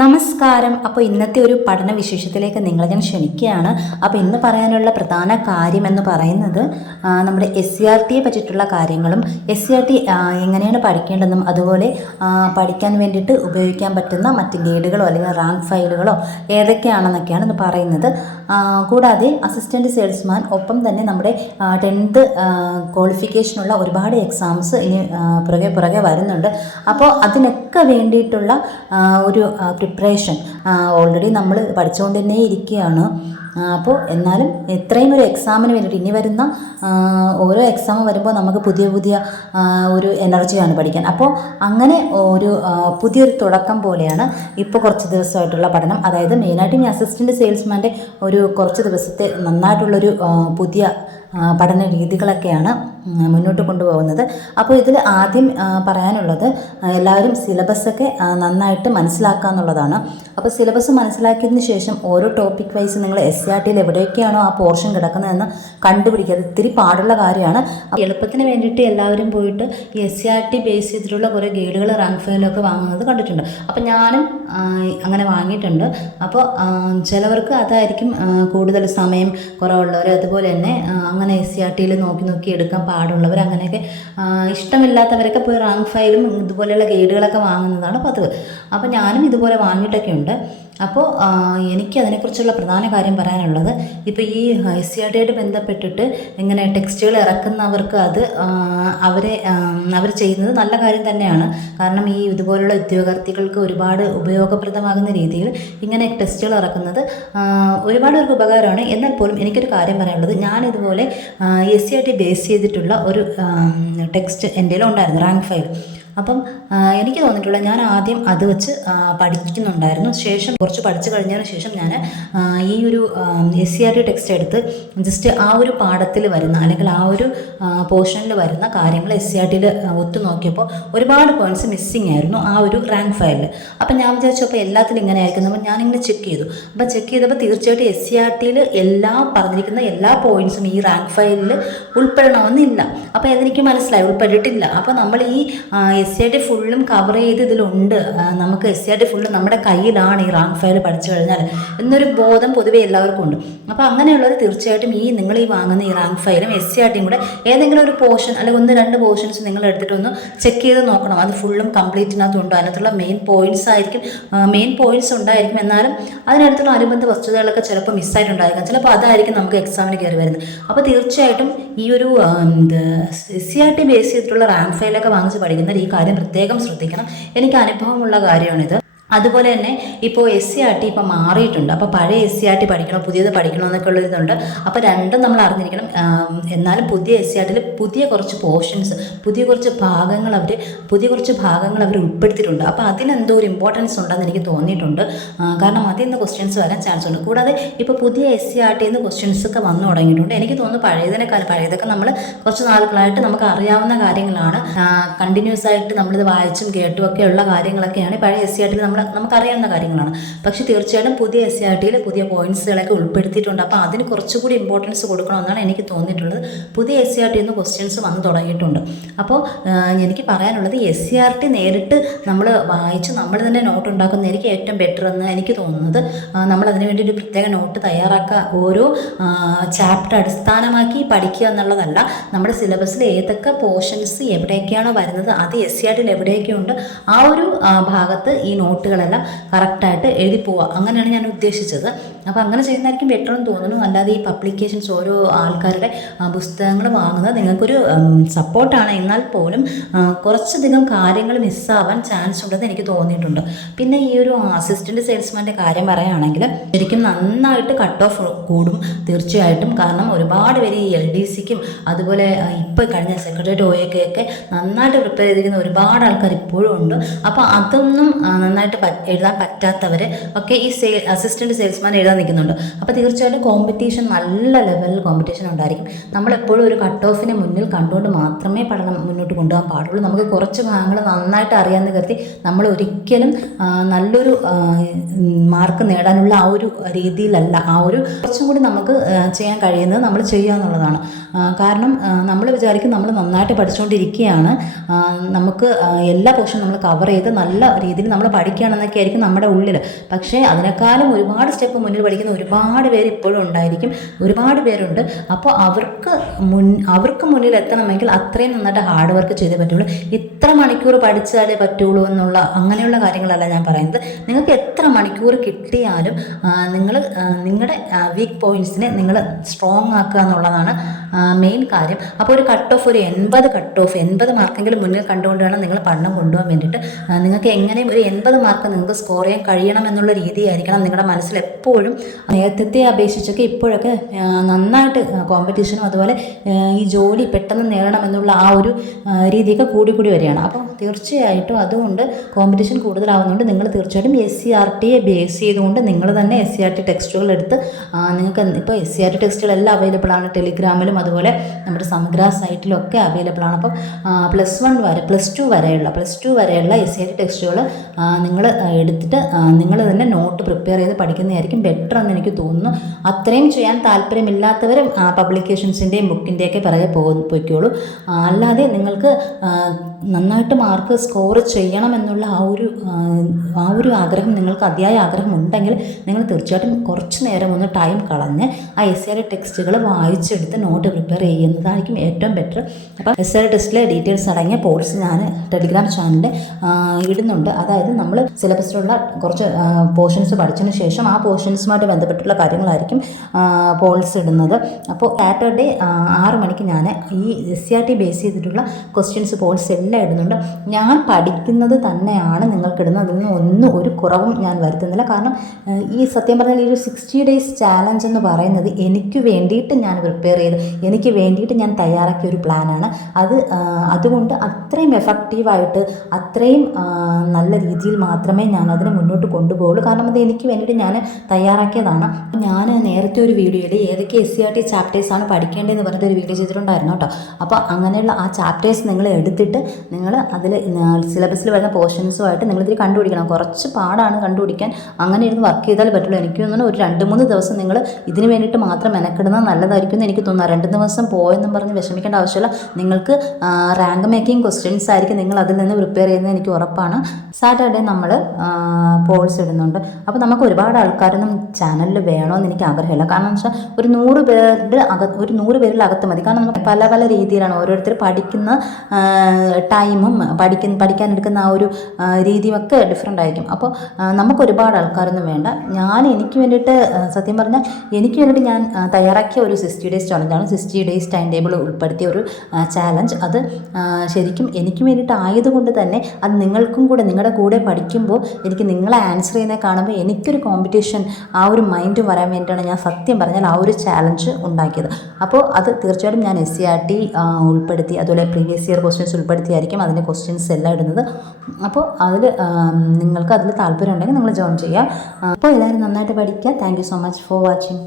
നമസ്കാരം. അപ്പോൾ ഇന്നത്തെ ഒരു പഠന വിശേഷത്തിലേക്ക് നിങ്ങളെ ഞാൻ ക്ഷണിക്കുകയാണ്. അപ്പോൾ ഇന്ന് പറയാനുള്ള പ്രധാന കാര്യം എന്ന് പറയുന്നത് നമ്മുടെ എസ് സി ആർ ടിയെ പറ്റിയിട്ടുള്ള കാര്യങ്ങളും എസ് സി ആർ ടി എങ്ങനെയാണ് പഠിക്കേണ്ടതെന്നും അതുപോലെ പഠിക്കാൻ വേണ്ടിയിട്ട് ഉപയോഗിക്കാൻ പറ്റുന്ന മറ്റ് ഗൈഡുകളോ അല്ലെങ്കിൽ റാങ്ക് ഫയലുകളോ ഏതൊക്കെയാണെന്നൊക്കെയാണ് ഇന്ന് പറയുന്നത്. കൂടാതെ അസിസ്റ്റന്റ് സെയിൽസ്മാൻ ഒപ്പം തന്നെ നമ്മുടെ ടെൻത്ത് ക്വാളിഫിക്കേഷനുള്ള ഒരുപാട് എക്സാംസ് ഇനി പുറകെ പുറകെ വരുന്നുണ്ട്. അപ്പോൾ അതിനൊക്കെ വേണ്ടിയിട്ടുള്ള ഒരു പ്രിപ്പറേഷൻ ഓൾറെഡി നമ്മൾ പഠിച്ചുകൊണ്ട് തന്നെ ഇരിക്കുകയാണ് അപ്പോൾ എന്നാലും ഇത്രയും ഒരു എക്സാമിന് വേണ്ടിയിട്ട് ഇനി വരുന്ന ഓരോ എക്സാം വരുമ്പോൾ നമുക്ക് പുതിയ പുതിയ ഒരു എനർജിയാണ് പഠിക്കാൻ. അപ്പോൾ അങ്ങനെ ഒരു പുതിയൊരു തുടക്കം പോലെയാണ് ഇപ്പോൾ കുറച്ച് ദിവസമായിട്ടുള്ള പഠനം. അതായത് മെയിനായിട്ട് ഈ അസിസ്റ്റന്റ് സെയിൽസ്മാന്റെ ഒരു കുറച്ച് ദിവസത്തെ നന്നായിട്ടുള്ളൊരു പുതിയ പഠന രീതികളൊക്കെയാണ് മുന്നോട്ട് കൊണ്ടുപോകുന്നത്. അപ്പോൾ ഇതിൽ ആദ്യം പറയാനുള്ളത് എല്ലാവരും സിലബസൊക്കെ നന്നായിട്ട് മനസ്സിലാക്കുക എന്നുള്ളതാണ്. അപ്പോൾ സിലബസ് മനസ്സിലാക്കിയതിന് ശേഷം ഓരോ ടോപ്പിക് വൈസ് നിങ്ങൾ എസ് ആർ ടിയിൽ എവിടെയൊക്കെയാണോ ആ പോർഷൻ കിടക്കുന്നതെന്ന് കണ്ടുപിടിക്കുക. അത് ഇത്തിരി പാടുള്ള കാര്യമാണ്. എളുപ്പത്തിന് വേണ്ടിയിട്ട് എല്ലാവരും പോയിട്ട് എസ് ആർ ടി ബേസ് ചെയ്തിട്ടുള്ള കുറേ ഗൈഡുകൾ റാങ്ക് ഫയലൊക്കെ വാങ്ങുന്നത് കണ്ടിട്ടുണ്ട്. അപ്പോൾ ഞാനും അങ്ങനെ വാങ്ങിയിട്ടുണ്ട്. അപ്പോൾ ചിലവർക്ക് അതായിരിക്കും കൂടുതൽ സമയം കുറവുള്ളവർ. അതുപോലെ തന്നെ അങ്ങനെ എസ് സി ആർ ടിയിൽ നോക്കി നോക്കി എടുക്കാൻ പാടുള്ളവർ അങ്ങനെയൊക്കെ ഇഷ്ടമില്ലാത്തവരൊക്കെ പോയി റാങ്ക് ഫയലും ഇതുപോലെയുള്ള ഗൈഡുകളൊക്കെ വാങ്ങുന്നതാണ് പതിവ്. അപ്പോൾ ഞാനും ഇതുപോലെ വാങ്ങിയിട്ടൊക്കെ ഉണ്ട് അപ്പോൾ എനിക്ക് അതിനെക്കുറിച്ചുള്ള പ്രധാന കാര്യം പറയാനുള്ളത് ഇപ്പോൾ ഈ എസ് സി ആർ ടിയായിട്ട് ബന്ധപ്പെട്ടിട്ട് ഇങ്ങനെ ടെക്സ്റ്റുകൾ ഇറക്കുന്നവർക്ക് അത് അവരെ അവർ ചെയ്യുന്നത് നല്ല കാര്യം തന്നെയാണ്. കാരണം ഈ ഇതുപോലുള്ള ഉദ്യോഗാർത്ഥികൾക്ക് ഒരുപാട് ഉപയോഗപ്രദമാകുന്ന രീതിയിൽ ഇങ്ങനെ ടെസ്റ്റുകൾ ഇറക്കുന്നത് ഒരുപാട് പേർക്ക് ഉപകാരമാണ്. എന്നാൽ പോലും എനിക്കൊരു കാര്യം പറയാനുള്ളത് ഞാനിതുപോലെ S C R T base ചെയ്തിട്ടുള്ള ഒരു ടെക്സ്റ്റ് എന്റെ ഉണ്ടായിരുന്നു റാങ്ക് ഫയൽ. അപ്പം എനിക്ക് തോന്നിയിട്ടുള്ള ഞാൻ ആദ്യം അത് വെച്ച് പഠിക്കുന്നുണ്ടായിരുന്നു. ശേഷം കുറച്ച് പഠിച്ചു കഴിഞ്ഞതിന് ശേഷം ഞാൻ ഈ ഒരു S C R T text എടുത്ത് ജസ്റ്റ് ആ ഒരു പാഠത്തിൽ വരുന്ന അല്ലെങ്കിൽ ആ ഒരു പോർഷനിൽ വരുന്ന കാര്യങ്ങൾ എസ് സി ആർ ടിയിൽ ഒത്തു നോക്കിയപ്പോൾ ഒരുപാട് പോയിന്റ്സ് മിസ്സിങ് ആയിരുന്നു ആ ഒരു റാങ്ക് ഫയലിൽ അപ്പം ഞാൻ വിചാരിച്ചു അപ്പോൾ എല്ലാത്തിലും ഇങ്ങനെ ആയിരിക്കുന്നു അപ്പം ഞാനിങ്ങനെ ചെക്ക് ചെയ്തു. അപ്പം ചെക്ക് ചെയ്തപ്പോൾ തീർച്ചയായിട്ടും എസ് സി ആർ ടിയിൽ എല്ലാ പറഞ്ഞിരിക്കുന്ന എല്ലാ പോയിന്റ്സും ഈ റാങ്ക് ഫയലിൽ ഉൾപ്പെടണമെന്നില്ല. അപ്പോൾ അതെനിക്ക് മനസ്സിലായി ഉൾപ്പെട്ടിട്ടില്ല. അപ്പോൾ നമ്മൾ ഈ എസ് സി ആർ ടി ഫുള്ളും കവർ ചെയ്ത് ഇതിലുണ്ട്. നമുക്ക് S C R T full നമ്മുടെ കയ്യിലാണ് ഈ റാങ്ക് ഫയൽ പഠിച്ചു കഴിഞ്ഞാൽ എന്നൊരു ബോധം പൊതുവെ എല്ലാവർക്കും ഉണ്ട്. അപ്പോൾ അങ്ങനെയുള്ളത് തീർച്ചയായിട്ടും ഈ നിങ്ങൾ ഈ വാങ്ങുന്ന ഈ റാങ്ക് ഫയലും എസ് സി ആർ ടിയും കൂടെ ഏതെങ്കിലും ഒരു പോർഷൻ അല്ലെങ്കിൽ ഒന്ന് രണ്ട് പോർഷൻസ് നിങ്ങൾ എടുത്തിട്ട് ഒന്ന് ചെക്ക് ചെയ്ത് നോക്കണം. അത് ഫുള്ളും കംപ്ലീറ്റിനകത്തുണ്ടോ അതിനകത്തുള്ള മെയിൻ പോയിന്റ്സ് ആയിരിക്കും. മെയിൻ പോയിന്റ്സ് ഉണ്ടായിരിക്കും. എന്നാലും അതിനടുത്തുള്ള അനുബന്ധ വസ്തുതകളൊക്കെ ചിലപ്പോൾ മിസ്സായിട്ടുണ്ടായിരിക്കാം ചിലപ്പോൾ അതായിരിക്കും നമുക്ക് എക്സാമിന് കയറി വരുന്നത്. അപ്പോൾ തീർച്ചയായിട്ടും ഈ ഒരു S C R T base ചെയ്തിട്ടുള്ള റാങ്ക് ഫയലൊക്കെ വാങ്ങിച്ച് പഠിക്കുന്ന ഈ കാര്യം പ്രത്യേകം ശ്രദ്ധിക്കണം. എനിക്ക് അനുഭവമുള്ള കാര്യമാണിത്. അതുപോലെ തന്നെ ഇപ്പോൾ എസ് സി ആർ ടി ഇപ്പോൾ മാറിയിട്ടുണ്ട്. അപ്പോൾ പഴയ എസ് സി ആർ ടി പഠിക്കണോ പുതിയത് പഠിക്കണോ എന്നൊക്കെ ഉള്ളൊരിതുണ്ട് അപ്പോൾ രണ്ടും നമ്മൾ അറിഞ്ഞിരിക്കണം. എന്നാലും പുതിയ എസ് സി ആർ ടിയിൽ പുതിയ കുറച്ച് പോർഷൻസ് പുതിയ കുറച്ച് ഭാഗങ്ങൾ അവർ പുതിയ കുറച്ച് ഭാഗങ്ങൾ അവർ ഉൾപ്പെടുത്തിയിട്ടുണ്ട്. അപ്പോൾ അതിനെന്തോ ഒരു ഇമ്പോർട്ടൻസ് ഉണ്ടെന്ന് എനിക്ക് തോന്നിയിട്ടുണ്ട്. കാരണം അതിൽ നിന്ന് ക്വസ്റ്റ്യൻസ് വരാൻ ചാൻസ് ഉണ്ട്. കൂടാതെ ഇപ്പോൾ പുതിയ എസ് സി ആർ ടിയിൽ നിന്ന് ക്വസ്റ്റ്യൻസ് ഒക്കെ വന്നു തുടങ്ങിയിട്ടുണ്ട്. എനിക്ക് തോന്നുന്നു പഴയതിനേക്കാൾ പഴയതൊക്കെ നമ്മൾ കുറച്ച് നാളുകളായിട്ട് നമുക്ക് അറിയാവുന്ന കാര്യങ്ങളാണ്. കണ്ടിന്യൂസ് ആയിട്ട് നമ്മളിത് വായിച്ചും കേട്ടും ഒക്കെ ഉള്ള കാര്യങ്ങളൊക്കെയാണ് പഴയ എസ് സി ആർ ടിയിൽ നമ്മൾ നമുക്കറിയാവുന്ന കാര്യങ്ങളാണ്. പക്ഷേ തീർച്ചയായിട്ടും പുതിയ എസ് സി ആർ ടിയിൽ പുതിയ പോയിന്റ്സുകളൊക്കെ ഉൾപ്പെടുത്തിയിട്ടുണ്ട്. അപ്പോൾ അതിന് കുറച്ചുകൂടി ഇമ്പോർട്ടൻസ് കൊടുക്കണമെന്നാണ് എനിക്ക് തോന്നിയിട്ടുള്ളത്. പുതിയ എസ് സി ആർ ടിയിൽ നിന്ന് ക്വസ്റ്റ്യൻസ് വന്നു തുടങ്ങിയിട്ടുണ്ട്. അപ്പോൾ എനിക്ക് പറയാനുള്ളത് എസ് സി ആർ ടി നേരിട്ട് നമ്മൾ വായിച്ച് നമ്മൾ തന്നെ നോട്ട് ഉണ്ടാക്കുന്നതായിരിക്കും ഏറ്റവും ബെറ്റർ എന്ന് എനിക്ക് തോന്നുന്നത് നമ്മൾ അതിന് വേണ്ടി ഒരു പ്രത്യേക നോട്ട് തയ്യാറാക്കുക ഓരോ ചാപ്റ്റർ അടിസ്ഥാനമാക്കി പഠിക്കുക എന്നുള്ളതല്ല. നമ്മുടെ സിലബസിൽ ഏതൊക്കെ പോർഷൻസ് എവിടെയൊക്കെയാണോ വരുന്നത് അത് എസ് സി ആർ ടിയിൽ എവിടെയൊക്കെയുണ്ട് ആ ഒരു ഭാഗത്ത് ഈ നോട്ടുകളെല്ലാം കറക്റ്റായിട്ട് എഴുതി പോവുക അങ്ങനെയാണ് ഞാൻ ഉദ്ദേശിച്ചത്. അപ്പോൾ അങ്ങനെ ചെയ്യുന്നതായിരിക്കും ബെറ്റർ എന്ന് തോന്നുന്നു. അല്ലാതെ ഈ പബ്ലിക്കേഷൻസ് ഓരോ ആൾക്കാരുടെ പുസ്തകങ്ങൾ വാങ്ങുന്നത് നിങ്ങൾക്കൊരു സപ്പോർട്ടാണ് എന്നാൽ പോലും കുറച്ചധികം കാര്യങ്ങൾ മിസ്സാവാൻ ചാൻസ് ഉണ്ടെന്ന് എനിക്ക് തോന്നിയിട്ടുണ്ട്. പിന്നെ ഈ ഒരു അസിസ്റ്റന്റ് സെയിൽസ്മാന്റെ കാര്യം പറയുകയാണെങ്കിൽ ശരിക്കും നന്നായിട്ട് കട്ട് ഓഫ് കൂടും തീർച്ചയായിട്ടും. കാരണം ഒരുപാട് പേര് ഈ എൽ ഡി സിക്കും അതുപോലെ ഇപ്പോൾ കഴിഞ്ഞ സെക്രട്ടറി ഒയൊക്കെ നന്നായിട്ട് പ്രിപ്പയർ ചെയ്തിരിക്കുന്ന ഒരുപാട് ആൾക്കാർ ഇപ്പോഴും ഉണ്ട്. അപ്പോൾ അതൊന്നും നന്നായിട്ട് എഴുതാൻ പറ്റാത്തവർ ഒക്കെ ഈ സെയിൽ അസിസ്റ്റന്റ് സെയിൽസ്മാൻ എഴുതാൻ ചെയ്യാതെ നിൽക്കുന്നുണ്ട്. അപ്പോൾ തീർച്ചയായിട്ടും കോമ്പറ്റീഷൻ നല്ല ലെവലിൽ കോമ്പറ്റീഷൻ ഉണ്ടായിരിക്കും. നമ്മളെപ്പോഴും ഒരു കട്ട് ഓഫിനെ മുന്നിൽ കണ്ടുകൊണ്ട് മാത്രമേ പഠനം മുന്നോട്ട് കൊണ്ടുപോകാൻ പാടുള്ളൂ. നമുക്ക് കുറച്ച് ഭാഗങ്ങൾ നന്നായിട്ട് അറിയാമെന്ന് കരുതി നമ്മൾ ഒരിക്കലും നല്ലൊരു മാർക്ക് നേടാനുള്ള ആ ഒരു രീതിയിലല്ല. ആ ഒരു കുറച്ചും കൂടി നമുക്ക് ചെയ്യാൻ കഴിയുന്നത് നമ്മൾ ചെയ്യുക എന്നുള്ളതാണ്. കാരണം നമ്മൾ വിചാരിക്കും നമ്മൾ നന്നായിട്ട് പഠിച്ചുകൊണ്ടിരിക്കുകയാണ്. നമുക്ക് എല്ലാ പോർഷനും നമ്മൾ കവർ ചെയ്ത് നല്ല രീതിയിൽ നമ്മൾ പഠിക്കുകയാണെന്നൊക്കെ ആയിരിക്കും നമ്മുടെ ഉള്ളിൽ പക്ഷേ അതിനേക്കാളും ഒരുപാട് സ്റ്റെപ്പ് മുന്നിൽ പഠിക്കുന്ന ഒരുപാട് പേര് ഇപ്പോഴും ഉണ്ടായിരിക്കും. ഒരുപാട് പേരുണ്ട്. അപ്പോൾ അവർക്ക് മുൻ അവർക്ക് മുന്നിൽ എത്തണമെങ്കിൽ അത്രയും നന്നായിട്ട് ഹാർഡ് വർക്ക് ചെയ്തേ പറ്റുള്ളൂ. ഇത്ര മണിക്കൂർ പഠിച്ചാലേ പറ്റുള്ളൂ എന്നുള്ള അങ്ങനെയുള്ള കാര്യങ്ങളല്ല ഞാൻ പറയുന്നത്. നിങ്ങൾക്ക് എത്ര മണിക്കൂർ കിട്ടിയാലും നിങ്ങൾ നിങ്ങളുടെ വീക്ക് പോയിന്റ്സിനെ നിങ്ങൾ സ്ട്രോങ് ആക്കുക എന്നുള്ളതാണ് മെയിൻ കാര്യം. അപ്പോൾ ഒരു കട്ട് ഓഫ് ഒരു എൺപത് കട്ട് ഓഫ് എൺപത് മാർക്കെങ്കിലും മുന്നിൽ കണ്ടുകൊണ്ട് വേണം നിങ്ങൾ പഠനം കൊണ്ടുപോകാൻ വേണ്ടിയിട്ട്. നിങ്ങൾക്ക് എങ്ങനെയും ഒരു എൺപത് മാർക്ക് നിങ്ങൾക്ക് സ്കോർ ചെയ്യാൻ കഴിയണം എന്നുള്ള രീതിയായിരിക്കണം നിങ്ങളുടെ മനസ്സിൽ എപ്പോഴും നേരത്തെ അപേക്ഷിച്ചൊക്കെ ഇപ്പോഴൊക്കെ നന്നായിട്ട് കോമ്പറ്റീഷനും അതുപോലെ ഈ ജോലി പെട്ടെന്ന് നേടണം എന്നുള്ള ആ ഒരു രീതിയൊക്കെ കൂടി കൂടി വരികയാണ്. അപ്പോൾ തീർച്ചയായിട്ടും അതുകൊണ്ട് കോമ്പറ്റീഷൻ കൂടുതലാവുന്നതുകൊണ്ട് നിങ്ങൾ തീർച്ചയായിട്ടും എസ് സി ആർ ടിയെ ബേസ് ചെയ്തുകൊണ്ട് നിങ്ങൾ തന്നെ എസ് സി ആർ ടി ടെക്സ്റ്റുകൾ എടുത്ത് നിങ്ങൾക്ക് ഇപ്പോൾ എസ് സി ആർ ടി ടെക്സ്റ്റുകളെല്ലാം അവൈലബിൾ ആണ്. ടെലിഗ്രാമിലും അതുപോലെ നമ്മുടെ സമഗ്ര സൈറ്റിലും ഒക്കെ അവൈലബിൾ ആണ്. അപ്പം പ്ലസ് വൺ വരെ പ്ലസ് ടു വരെയുള്ള പ്ലസ് ടു വരെയുള്ള എസ് സി ആർ ടി ടെക്സ്റ്റുകൾ നിങ്ങൾ എടുത്തിട്ട് നിങ്ങൾ തന്നെ നോട്ട് പ്രിപ്പയർ ചെയ്ത് പഠിക്കുന്നതായിരിക്കും ബെറ്റർ എന്ന് എനിക്ക് തോന്നുന്നു. അത്രയും ചെയ്യാൻ താല്പര്യമില്ലാത്തവർ പബ്ലിക്കേഷൻസിന്റെയും ബുക്കിന്റെയൊക്കെ പിറകെ പോ പോയിക്കോളൂ. അല്ലാതെ നിങ്ങൾക്ക് നന്നായിട്ട് മാർക്ക് സ്കോർ ചെയ്യണമെന്നുള്ള ആ ഒരു ആ, ഒരു ആഗ്രഹം നിങ്ങൾക്ക് അതിയായ ആഗ്രഹം ഉണ്ടെങ്കിൽ നിങ്ങൾ തീർച്ചയായിട്ടും കുറച്ച് നേരം ഒന്ന് ടൈം കളഞ്ഞ് ആ എസ് ആർ ടെക്സ്റ്റുകൾ വായിച്ചെടുത്ത് നോട്ട് പ്രിപ്പയർ ചെയ്യുന്നതായിരിക്കും ഏറ്റവും ബെറ്റർ അപ്പം എസ് ആർ ടെസ്റ്റിലെ ഡീറ്റെയിൽസ് അടങ്ങിയ പോർട്സ് ഞാൻ ടെലിഗ്രാം ചാനലിൽ ഇടുന്നുണ്ട്. അതായത് നമ്മൾ സിലബസിലുള്ള കുറച്ച് പോർഷൻസ് പഠിച്ചതിന് ശേഷം ആ പോർഷൻസുമായിട്ട് ബന്ധപ്പെട്ടുള്ള കാര്യങ്ങളായിരിക്കും പോൾസ് ഇടുന്നത്. അപ്പോൾ സാറ്റർഡേ ആറ് മണിക്ക് ഞാൻ ഈ S C R T base ചെയ്തിട്ടുള്ള ക്വസ്റ്റ്യൻസ് പോൾസ് എല്ലാം ഇടുന്നുണ്ട്. ഞാൻ പഠിക്കുന്നത് തന്നെയാണ് നിങ്ങൾക്ക് ഇടുന്നത് അതിൽ നിന്ന് ഒന്നും ഒരു കുറവും ഞാൻ വരുത്തുന്നില്ല. കാരണം ഈ സത്യം പറഞ്ഞാൽ ഈ ഒരു സിക്സ്റ്റി ഡേയ്സ് ചാലഞ്ച് എന്ന് പറയുന്നത് എനിക്ക് വേണ്ടിയിട്ട് ഞാൻ പ്രിപ്പയർ ചെയ്ത്. എനിക്ക് വേണ്ടിയിട്ട് ഞാൻ തയ്യാറാക്കിയ ഒരു പ്ലാനാണ് അത് അതുകൊണ്ട് അത്രയും എഫക്റ്റീവായിട്ട് അത്രയും നല്ല രീതിയിൽ മാത്രമേ ഞാൻ അതിനെ മുന്നോട്ട് കൊണ്ടുപോകുള്ളൂ കാരണം അത് എനിക്ക് വേണ്ടിയിട്ട് ഞാൻ തയ്യാറാക്കിയതാണ്. ഞാൻ നേരത്തെ ഒരു വീഡിയോയിൽ ഏതൊക്കെ എസ് സി ആർ ടി ചാപ്റ്റേഴ്സാണ് പഠിക്കേണ്ടതെന്ന് പറഞ്ഞിട്ട് ഒരു വീഡിയോ ചെയ്തിട്ടുണ്ടായിരുന്നു കേട്ടോ. അപ്പോൾ അങ്ങനെയുള്ള ആ ചാപ്റ്റേഴ്സ് നിങ്ങൾ എടുത്തിട്ട് നിങ്ങൾ അതിൽ സിലബസിൽ വരുന്ന പോർഷൻസുമായിട്ട് നിങ്ങൾ ഇതിൽ കണ്ടുപിടിക്കണം. കുറച്ച് പാടാണ് കണ്ടുപിടിക്കാൻ. അങ്ങനെ ഇരുന്ന് വർക്ക് ചെയ്താൽ പറ്റുള്ളൂ. എനിക്ക് തോന്നുന്നു ഒരു രണ്ട് മൂന്ന് ദിവസം നിങ്ങൾ ഇതിന് വേണ്ടിയിട്ട് മാത്രം മെനക്കെടുന്നത് നല്ലതായിരിക്കും എന്ന് എനിക്ക് തോന്നുന്നു. രണ്ട് ദിവസം പോയെന്നും പറഞ്ഞ് വിഷമിക്കേണ്ട ആവശ്യമില്ല. നിങ്ങൾക്ക് റാങ്ക് മേക്കിംഗ് ക്വസ്റ്റ്യൻസ് ആയിരിക്കും നിങ്ങൾ അതിൽ നിന്ന് പ്രിപ്പയർ ചെയ്യുന്നത് എനിക്ക് ഉറപ്പാണ്. സാറ്റർഡേ നമ്മൾ പോൾസ് ഇടുന്നുണ്ട്. അപ്പോൾ നമുക്ക് ഒരുപാട് ആൾക്കാരൊന്നും ചാനലിൽ വേണമെന്ന് എനിക്ക് ആഗ്രഹമില്ല. കാരണം എന്ന് വെച്ചാൽ ഒരു നൂറ് പേരുടെ അകത്ത് ഒരു നൂറ് പേരിൽ അകത്ത് മതി. കാരണം നമുക്ക് പല പല രീതിയിലാണ് ഓരോരുത്തർ പഠിക്കുന്ന ടൈമും പഠിക്കുന്ന പഠിക്കാൻ എടുക്കുന്ന ആ ഒരു ആ, രീതിയും ഒക്കെ ഡിഫറെന്റ് ആയിരിക്കും. അപ്പോൾ നമുക്ക് ഒരുപാട് ആൾക്കാരൊന്നും വേണ്ട. ഞാൻ എനിക്ക് വേണ്ടിയിട്ട് സത്യം പറഞ്ഞാൽ എനിക്ക് വേണ്ടിയിട്ട് ഞാൻ തയ്യാറാക്കിയ ഒരു സിക്സ്റ്റി ഡേയ്സ് ചലഞ്ചാണ് സിക്സ്റ്റി ഡേയ്സ് ടൈം ടേബിൾ ഉൾപ്പെടുത്തിയ ഒരു ചാലഞ്ച് അത് ശരിക്കും എനിക്ക് വേണ്ടിയിട്ട് ആയതുകൊണ്ട് തന്നെ അത് നിങ്ങൾക്കും കൂടെ നിങ്ങളുടെ കൂടെ പഠിക്കുമ്പോൾ എനിക്ക് നിങ്ങളെ ആൻസർ ചെയ്യുന്നത് കാണുമ്പോൾ എനിക്കൊരു കോമ്പറ്റീഷൻ ആ ഒരു മൈൻഡ് വരാൻ വേണ്ടിയിട്ടാണ് ഞാൻ സത്യം പറഞ്ഞാൽ ആ ഒരു ചാലഞ്ച് ഉണ്ടാക്കിയത്. അപ്പോൾ അത് തീർച്ചയായിട്ടും ഞാൻ എസ് സി ആർ ടി ഉൾപ്പെടുത്തി അതുപോലെ പ്രീവിയസ് ഇയർ ക്വസ്റ്റ്യൻസ് ഉൾപ്പെടുത്തിയായിരിക്കും അതിന്റെ ക്വസ്റ്റ്യൻസ് എല്ലാം ഇടുന്നത്. അപ്പോൾ അതിൽ നിങ്ങൾക്ക് അതിൽ താല്പര്യം ഉണ്ടെങ്കിൽ നിങ്ങൾ ജോയിൻ ചെയ്യുക. അപ്പോൾ എല്ലാവരും നന്നായിട്ട് പഠിക്കുക. Thank so much for watching